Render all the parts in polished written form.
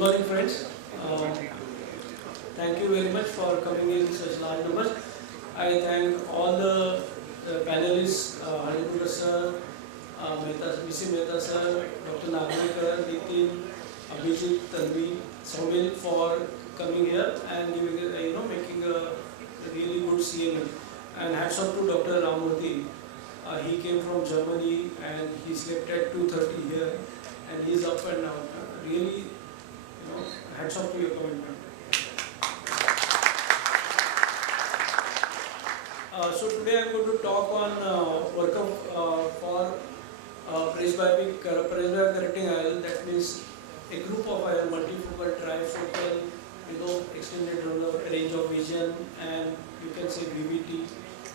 morning, friends. Thank you very much for coming in such large numbers. I thank all the panelists, Haripura sir, Mehta, Mr. Mehta sir, Dr. Wavikar, Nitin, Abhijit, Tanvi, Saumil for coming here and giving, making a really good CME. And hats off to Dr. Ramurthy. He came from Germany and he slept at 2:30 here, and he's up and down. Really, hats off to your commitment. So today I'm going to talk on workup for presbyopic correcting IOL. That means a group of IOL, multifocal, trifocal, extended range of vision, and you can say BVT,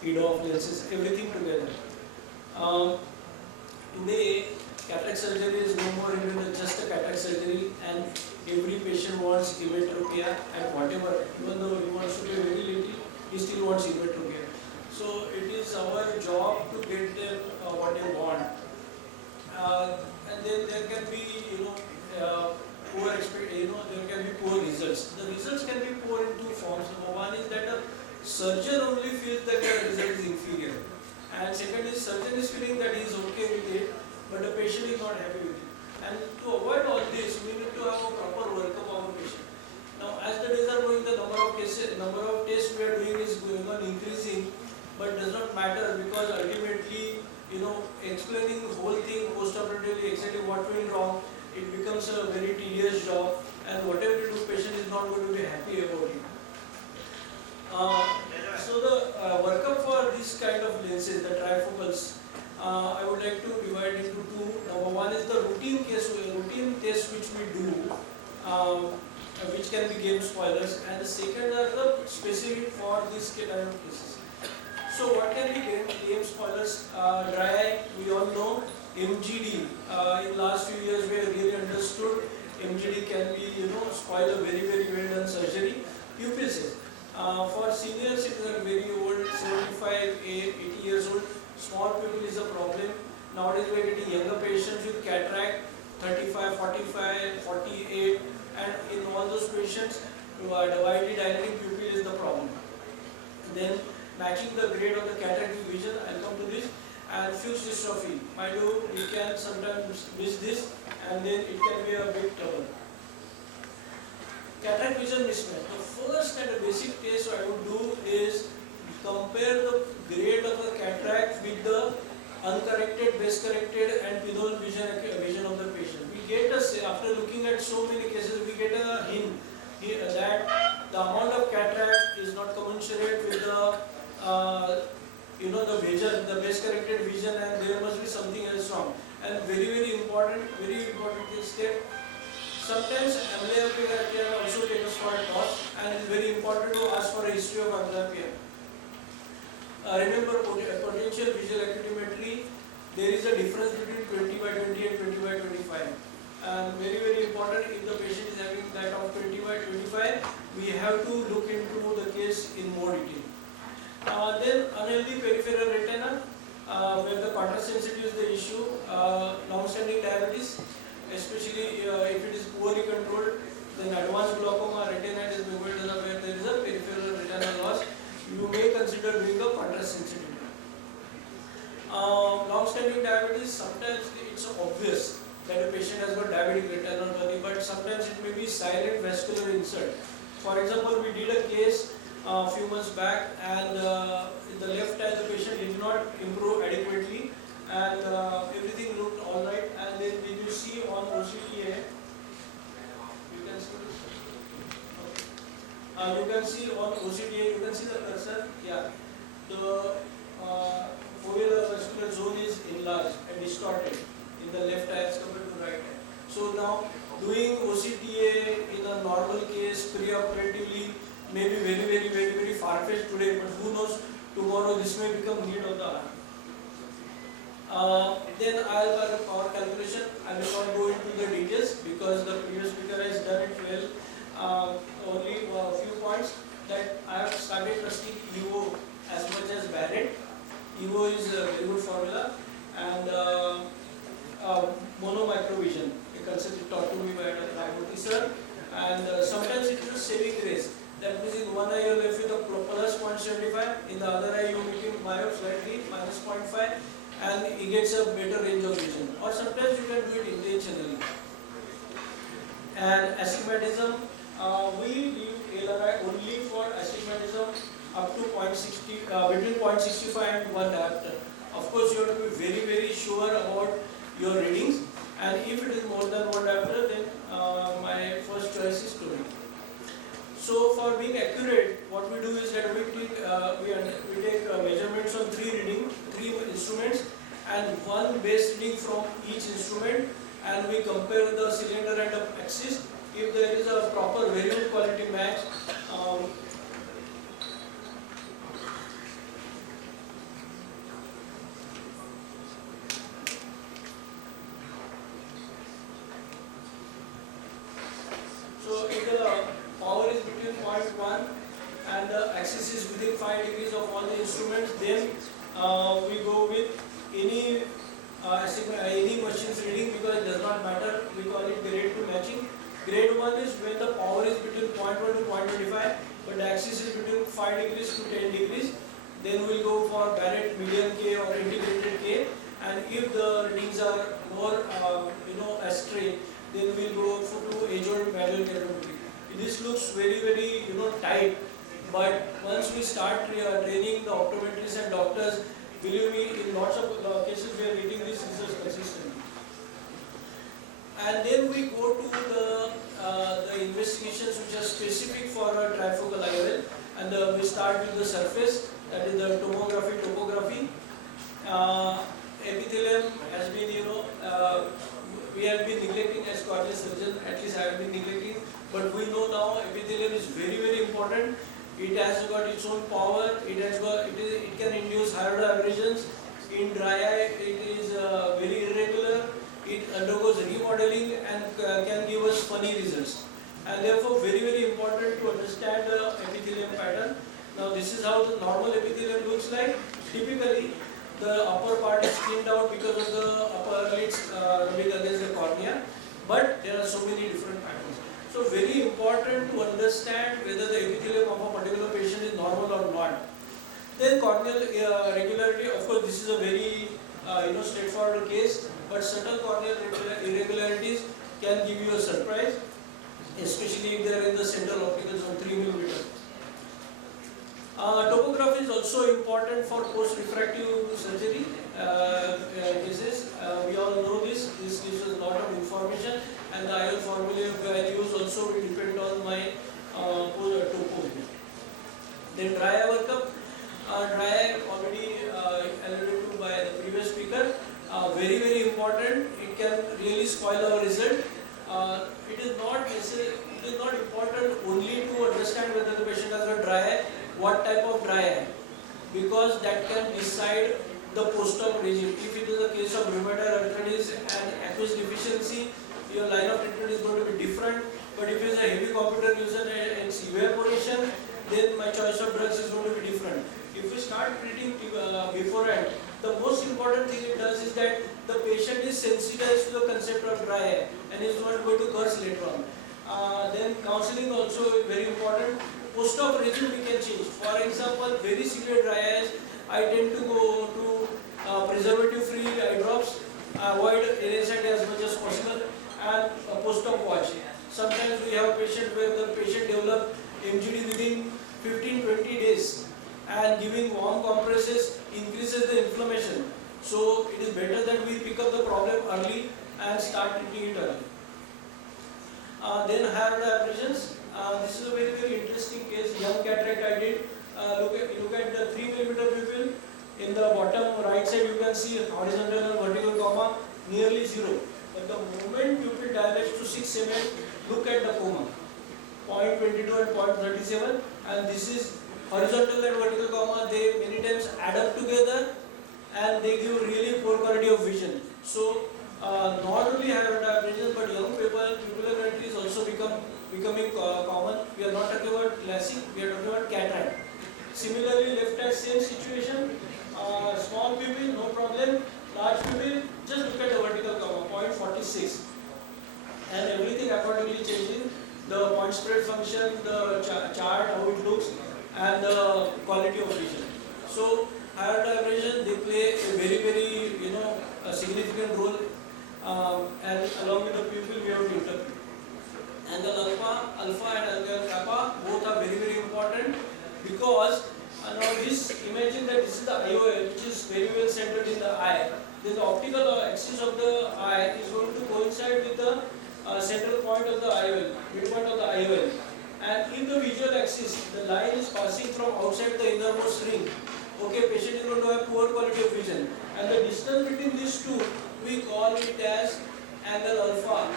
EDOF lenses, everything together. Today, cataract surgery is no more even just a cataract surgery, and every patient wants emmetropia and whatever. Even though he wants to pay very little, he still wants emmetropia. So it is our job to get them what they want. And then there can be, there can be poor results. The results can be poor in two forms. Number one is that a surgeon only feels that the result is inferior. And second is surgeon is feeling that he is okay with it, but the patient is not happy with it. And to avoid all this, we need to have a proper workup of our patient. Now, as the days are going, the number of tests we are doing is going on increasing, but does not matter because ultimately, explaining the whole thing post-operatively, exactly what went wrong, it becomes a very tedious job, and whatever you do, patient is not going to be happy about it. So the workup for this kind of lenses, the trifocals, I would like to divide into two. Number one is the routine test which we do, which can be game spoilers, and the second are the specific for this kind of cases. So what can be game spoilers? Dry eye, we all know. MGD, in last few years we have really understood MGD can be, spoil a very, very well done surgery. Pupils. For senior citizens, very old, 75, 80 years old, small pupil is a problem. Nowadays we are getting younger patients with cataract, 35, 45, 48, and in all those patients, divided dilating pupil is the problem. Then matching the grade of the cataract vision, I'll come to this, and fused dystrophy. Mind you, we can sometimes miss this, and then it can be a big trouble. Cataract vision mismatch. The first and the basic test I would do is compare the grade of the cataract with the uncorrected, best corrected, and pinhole vision of the patient. We get after looking at so many cases, we get a hint that the amount of cataract is not commensurate with the the vision, the best corrected vision, and there must be something else wrong. And very important step. Sometimes amblyopia can also take us for a toss, and it's very important to ask for a history of amblyopia. Remember, potential visual acuity, there is a difference between 20 by 20 and 20 by 25. And very important, if the patient is having that of 20 by 25, we have to look into the case in more detail. Then unhealthy peripheral retina, where the contrast sensitivity is the issue, long-standing diabetes, especially if it is poorly controlled, then advanced glaucoma, retinitis pigmentosa, where there is a peripheral retinal loss, you may consider doing a contrast sensitivity. Long-standing diabetes, sometimes it's obvious that a patient has got diabetic retinopathy, but sometimes it may be silent vascular insult. For example, we did a case a few months back, and in the left eye the patient did not improve adequately, and everything looked alright, and then when you see on OCTA, you can see on OCTA, you can see the cursor, the foveal vascular zone is enlarged and distorted in the left eye as compared to right eye. So now doing OCTA in a normal case pre-operatively may be very far-fetched today, but who knows, tomorrow this may become need of the hour. Then our calculation, I will not go into the details because the previous speaker has done it well. Only a few points that I have started trusting EVO as much as Barrett. EVO is a very good formula, and mono microvision, a concept taught to me by Dr. Ramurthy sir, 6.5, and he gets a better range of vision. Or sometimes you can do it intentionally. And astigmatism, we leave LRI only for astigmatism up to between 0.65 and 1 diopter. Of course, you have to be very, very sure about your readings, and if it is more than 1 diopter, then my first choice is chlorine. So for being accurate, what we do is that we take measurements on three instruments, and one base reading from each instrument, and we compare the cylinder and the axis. If there is a proper variable quality match, so if the power is between 0.1 and the axis is within 5 degrees of all the instruments, then we go with any machine's reading, because it does not matter. We call it grade 2 matching. Grade 1 is when the power is between 0.1 to 0.25, but the axis is between 5 degrees to 10 degrees. Then we will go for Barrett median K or integrated K, and if the readings are more astray, then we will go to age-old manual calorimetry. This looks very, very tight, but once we start training the optometrists and doctors, believe me, in lots of cases we are getting this results consistently. And then we go to the investigations which are specific for a trifocal IOL, and we start with the surface, that is the topography. Epithelium has been, we have been neglecting as corneal surgeon, at least I have been neglecting, but we know now epithelium is very, very important. It has got its own power. It can induce higher order aberrations. In dry eye, it is very irregular. It undergoes remodeling and can give us funny results. And therefore, very, very important to understand the epithelium pattern. Now, this is how the normal epithelium looks like. Typically, the upper part is cleaned out because of the upper lids rubbing against the cornea. But there are so many different patterns. So very important to understand whether the epithelium of a particular patient is normal or not. Then corneal regularity, of course this is a very straightforward case, but certain corneal irregularities can give you a surprise, especially if they are in the central optical zone 3 mm. Topography is also important for post-refractive surgery cases. We all know this. This gives us a lot of information, and the IOL formula values also will depend on my topo. Then dry eye workup. Dry eye already alluded to by the previous speaker. Very, very important. It can really spoil our result. It is not important only to understand whether the patient has a dry eye, what type of dry eye, because that can decide the post-op regime. If it is a case of rheumatoid arthritis and aqueous deficiency, your line of treatment is going to be different. But if it is a heavy computer user and evaporation, then my choice of drugs is going to be different. If we start treating beforehand, the most important thing it does is that the patient is sensitized to the concept of dry eye and is not going to curse later on. Then counseling also is very important. Post-op regime we can change. For example, very severe dry eyes, I tend to go to preservative-free eye drops, avoid NSAID as much as possible, and post-op watch. Sometimes we have patients where the patient develops MGD within 15-20 days, and giving warm compresses increases the inflammation. So it is better that we pick up the problem early and start treating it early. Then higher order aberrations. This is a very, very interesting case. Young cataract I did. Look at the 3 mm pupil. In the bottom right side you can see horizontal and vertical comma nearly zero. But the moment pupil dilates to 6 mm, look at the comma. 0.22 and 0.37, and this is horizontal and vertical comma. They many times add up together and they give really poor quality of vision. So not only higher order aberrations, but young pupillar gantry is also becoming common. We are not talking about LASIK, we are talking about cataract. Similarly, left eye same situation. Small pupil, no problem. Large pupil, just look at the vertical comma, 0.46, and everything accordingly changing. The point spread function, the chart, how it looks, and the quality of vision. So higher order aberration, they play a very, very, a significant role, and along with the pupil we have to interpret. Angle alpha and angle kappa both are very, very important, because now this, imagine that this is the IOL, which is very well centered in the eye. Then the optical axis of the eye is going to coincide with the central point of the IOL, midpoint of the IOL. And if the visual axis, the line is passing from outside the innermost ring, okay, patient is going to have poor quality of vision. And the distance between these two, we call it as angle alpha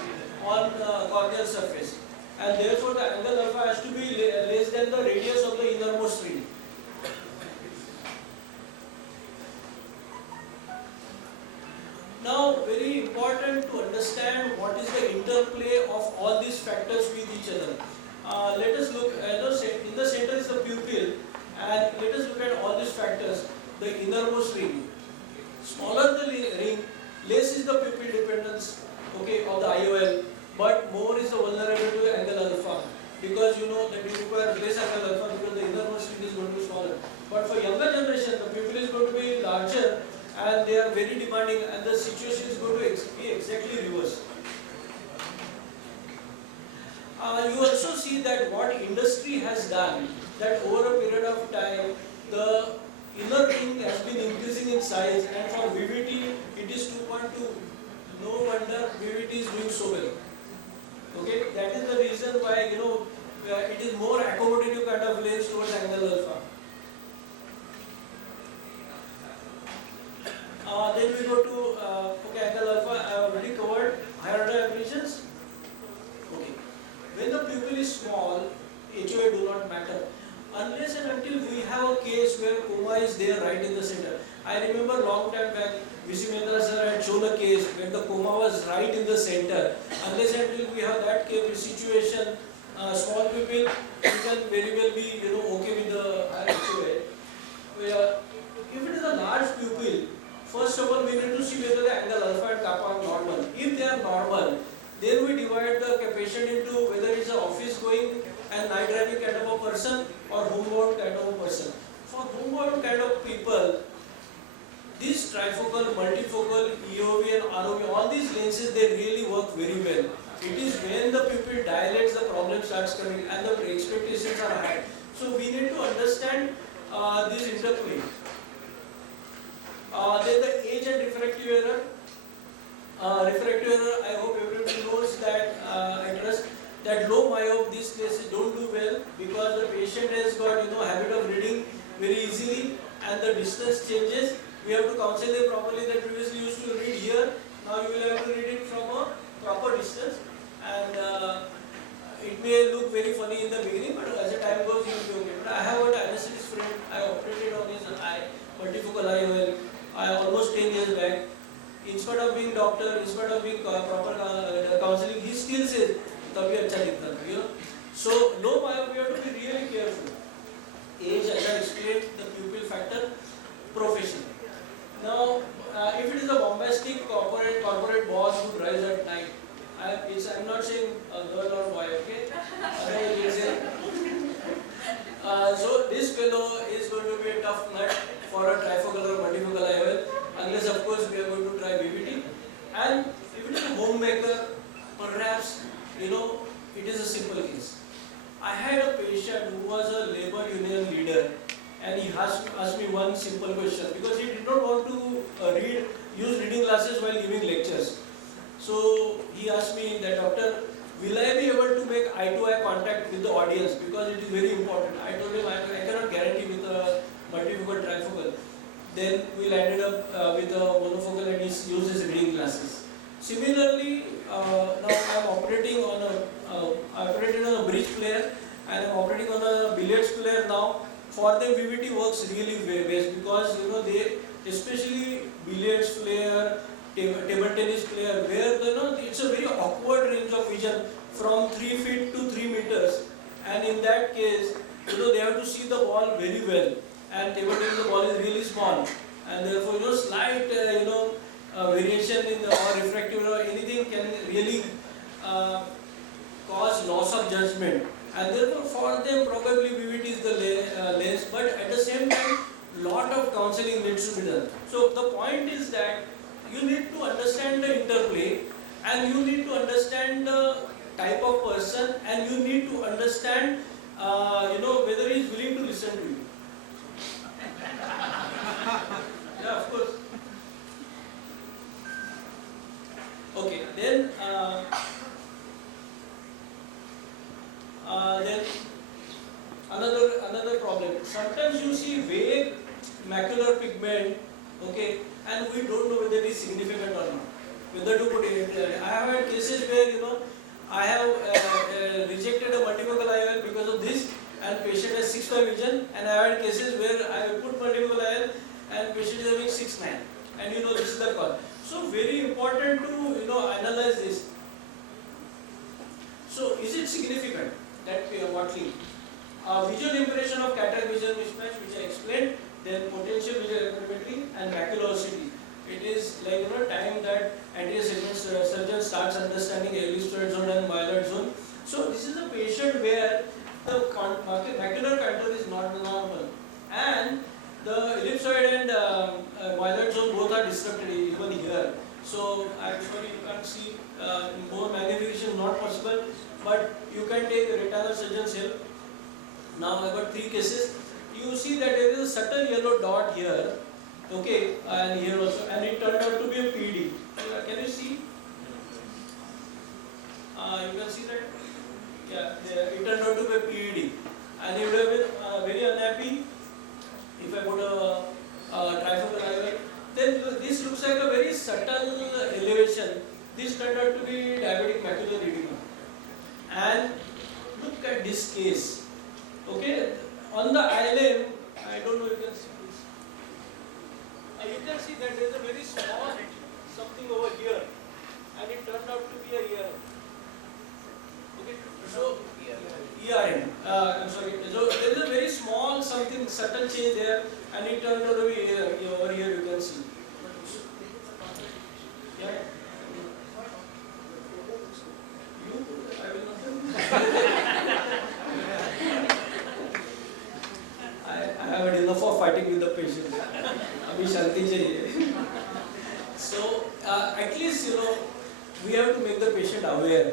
on the corneal surface. And therefore the angle alpha has to be less than the radius of the innermost ring. Now, very important to understand what is the interplay of all these factors with each other. Let us look, in the center is the pupil, and let us look at all these factors. The innermost ring, smaller the ring, less is the pupil dependence, okay, of the IOL, but more is the vulnerability to angle alpha, because you know that we require less angle alpha because the innermost ring is going to be smaller. But for younger generation, the pupil is going to be larger, and they are very demanding, and the situation is going to be exactly reverse. You also see that what industry has done, that over a period of time, the inner ring has been increasing in size, and for VVT it is 2.2. No wonder VVT is doing so well. Okay, that is the reason why it is more accommodative kind of lens towards angle alpha. Then we go to angle alpha. I have already covered higher order aberrations. Okay, when the pupil is small, HOA do not matter unless and until we have a case where coma is there right in the center. I remember long time back, V.C. Mehta sir had shown a case where the coma was right in the center. Unless and until we have that case situation, small pupil, you can very well be okay with the higher HOA. If it is a large pupil, first of all we need to see whether the angle alpha and kappa are normal. If they are normal, then we divide the patient into whether it's an office going and night driving kind of a person or homebound kind of a person. For homebound kind of people, these trifocal, multifocal, EOV and ROV, all these lenses, they really work very well. It is when the pupil dilates, the problem starts coming and the expectations are high. So we need to understand this interplay. Then the age and refractive error. Refractive error, I hope everybody knows that, I trust that low myope, these cases don't do well because the patient has got habit of reading very easily and the distance changes. We have to counsel them properly. That previously used to read here, now you will have to read it from a proper distance, and it may look very funny in the beginning, but as the time goes you will be okay. But I have an anesthetist friend, I operated on his eye, multifocal IOL, almost 10 years back. In spite of being doctor, in spite of being proper counseling, he still says, "Tabhi acha dikhta tha," So low myope, we have to be really careful. Age, as I explained, the pupil factor, profession. Now, if it is a bombastic corporate boss who drives at night, I'm not saying a girl or boy, okay? So this fellow is going to be a tough nut for a trifocal or multifocal IOL, unless of course we are going to try VVT. And if it is a homemaker, perhaps it is a simple case. I had a patient who was a labor union leader, and he asked me one simple question because he did not want to use reading glasses while giving lectures. So he asked me that, "Doctor, will I be able to make eye-to-eye contact with the audience because it is very important?" I told him I cannot guarantee with a multifocal, trifocal. Then we landed up with a monofocal and he used his reading glasses. Similarly, now I am operating on a bridge player and I am operating on a billiards player now. For them, VVT works really best because they, especially billiards player, table tennis player, where it's a very awkward range of vision from 3 feet to 3 meters, and in that case, they have to see the ball very well. And table tennis, the ball is really small, and therefore slight variation in the or refractive or anything can really cause loss of judgment. And therefore for them probably VVT is the lens, but at the same time lot of counseling needs to be done. So the point is that you need to understand the interplay, and you need to understand the type of person, and you need to understand whether he is willing to listen to you. Yeah, of course. Okay, then another problem. Sometimes you see vague macular pigment, okay, and we don't know whether it is significant or not. Whether to put it. I have had cases where I have rejected a multifocal IOL because of this, and patient has 6/5 vision, and I have had cases where I put multifocal IOL and patient is having 6/9, and this is the cause. So very important to analyze this. So is it significant that what thing? Visual impression of cataract vision mismatch, which I explained, then potential visual acuity and maculosity. It is like time that anterior surgeon starts understanding ellipsoid zone and myeloid zone. So this is a patient where the macular contour is not normal, and the ellipsoid and myeloid zone both are disrupted even here. So I'm sorry you can't see, more magnification not possible, but you can take a retinal surgeon's help. Now I got 3 cases. You see that there is a subtle yellow dot here, okay, and here also, and it turned out to be a PD. Can you see? You can see that? Yeah, it turned out to be a PED, and you would have been very unhappy if I put a trifocal IOL. Then this looks like a very subtle elevation. This turned out to be diabetic macular edema. And look at this case. Okay, on the ILM, I don't know if you can see this. You can see that there is a very small something over here, and it turned out to be a ERM. Okay, so ERM. I'm sorry. So there is a very small something subtle change there, and it turned out to be over here. You can see. Yeah. You? I will not. I have enough of fighting with the patient. Abhi shanti chahiye. So at least we have to make the patient aware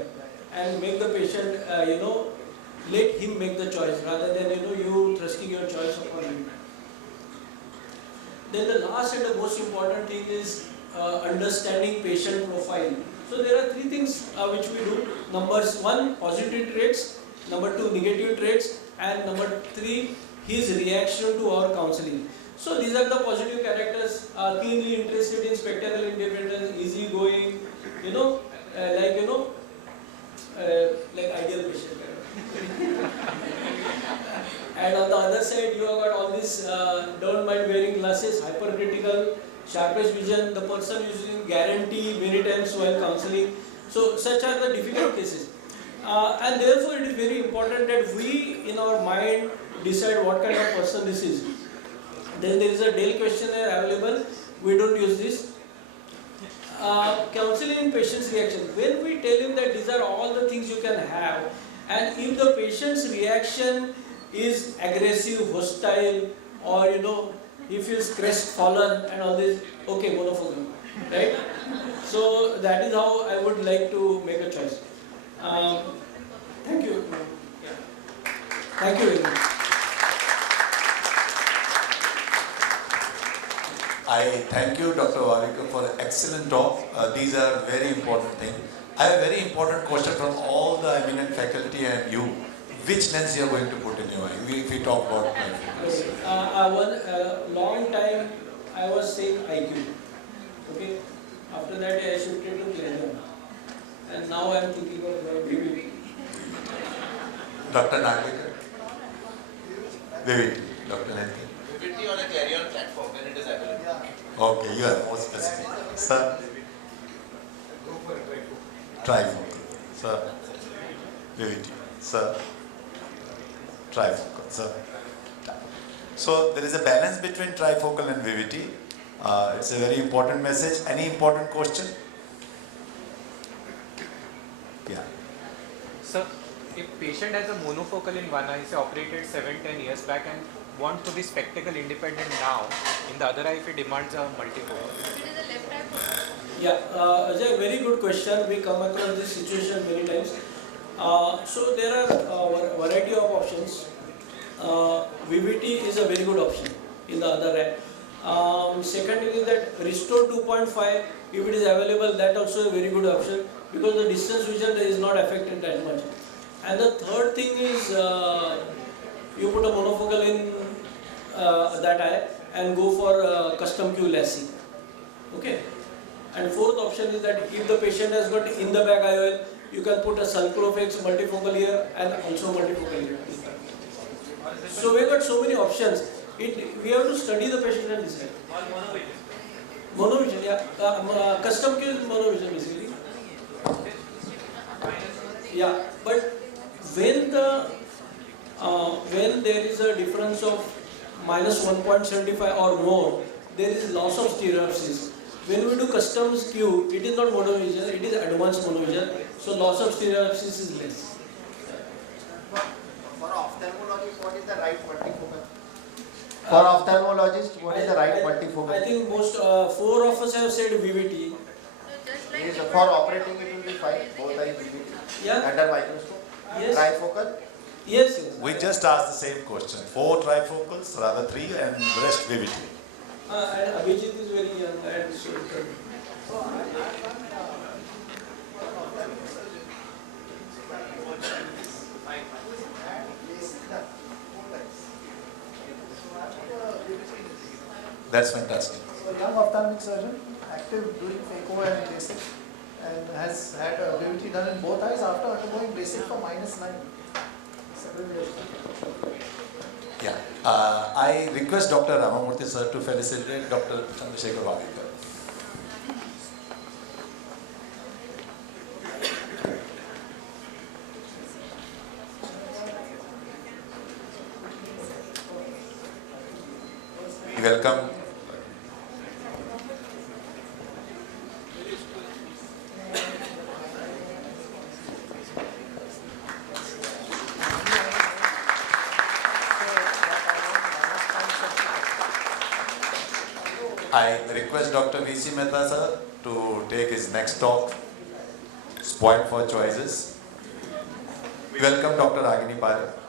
and make the patient let him make the choice rather than you thrusting your choice upon him. Then the last and the most important thing is understanding patient profile. So there are 3 things which we do. Numbers 1, positive traits. Number 2, negative traits. And number 3, his reaction to our counseling. So these are the positive characters: keenly interested in spectacle independence, easygoing, like ideal patient. And on the other side, you have got all this don't mind wearing glasses, hypercritical, sharpest vision, the person using guarantee many times while counseling. So such are the difficult cases. And therefore, it is very important that we, in our mind, decide what kind of person this is. Then there is a Dale questionnaire available. We don't use this. Counseling patient's reaction. When we tell him that these are all the things you can have, and if the patient's reaction is aggressive, hostile, or he feels crestfallen and all this, okay, monofocal, right? So that is how I would like to make a choice. Thank you. Thank you very much. I thank you, Dr. Wavikar, for an excellent talk. These are very important things. I have a very important question from all the eminent faculty and you. Which lens you are going to put in your eye? If we talk about long time I was saying IQ. Okay. After that I shifted to pleasure. And now I am thinking of BBT. Dr. Nagwekar? BBT. Dr. Nagwekar? BBT on a carry-on platform when it is available. Okay, you are more specific. Sir? Trifocal. Sir? BBT. Sir? Trifocal. Sir? So there is a balance between trifocal and VVT. It's a very important message. Any important question? Yeah. Sir, if patient has a monofocal in one eye, say operated 7-10 years back, and want to be spectacle independent now, in the other eye if it demands a multifocal? It is a left eye focus. Yeah, Ajay, very good question. We come across this situation many times. So there are variety of options. VVT is a very good option in the other eye. Second is that Restore 2.5, if it is available, that also a very good option because the distance vision is not affected that much. And the third thing is you put a monofocal in that eye and go for custom Q LASIK. Okay. And fourth option is that if the patient has got in the back IOL, you can put a Sulcroflex multifocal here and also multifocal here. So we got so many options. We have to study the patient and decide. Monovision, yeah. Custom Q is monovision basically. Yeah, but when there is a difference of minus 1.75 or more, there is loss of stereopsis. When we do custom Q, it is not monovision, it is advanced monovision, so loss of stereopsis is less. For ophthalmologist, what is the right multifocal? For ophthalmologist, what is the right multifocal? I think most 4 of us have said VVT. So just like Yes, you for put- operating it will be fine, both eyes VVT. Yeah. Under microscope. Yes. Trifocal. Yes, yes. We just asked the same question. 4 trifocals, rather 3, and rest VVT. And Abhijit is very young and so. That's fantastic. So young ophthalmic surgeon, active doing phaco and LASIK, and has had a VVT done in both eyes after undergoing LASIK for -9 several years. Yeah. I request Dr. Ramamurthy sir to felicitate Dr. Chandrasekhar Wavikar. We welcome I request Dr. V.C. Mehta sir to take his next talk, Spoiled for Choices. We welcome Dr. Agini Parekh.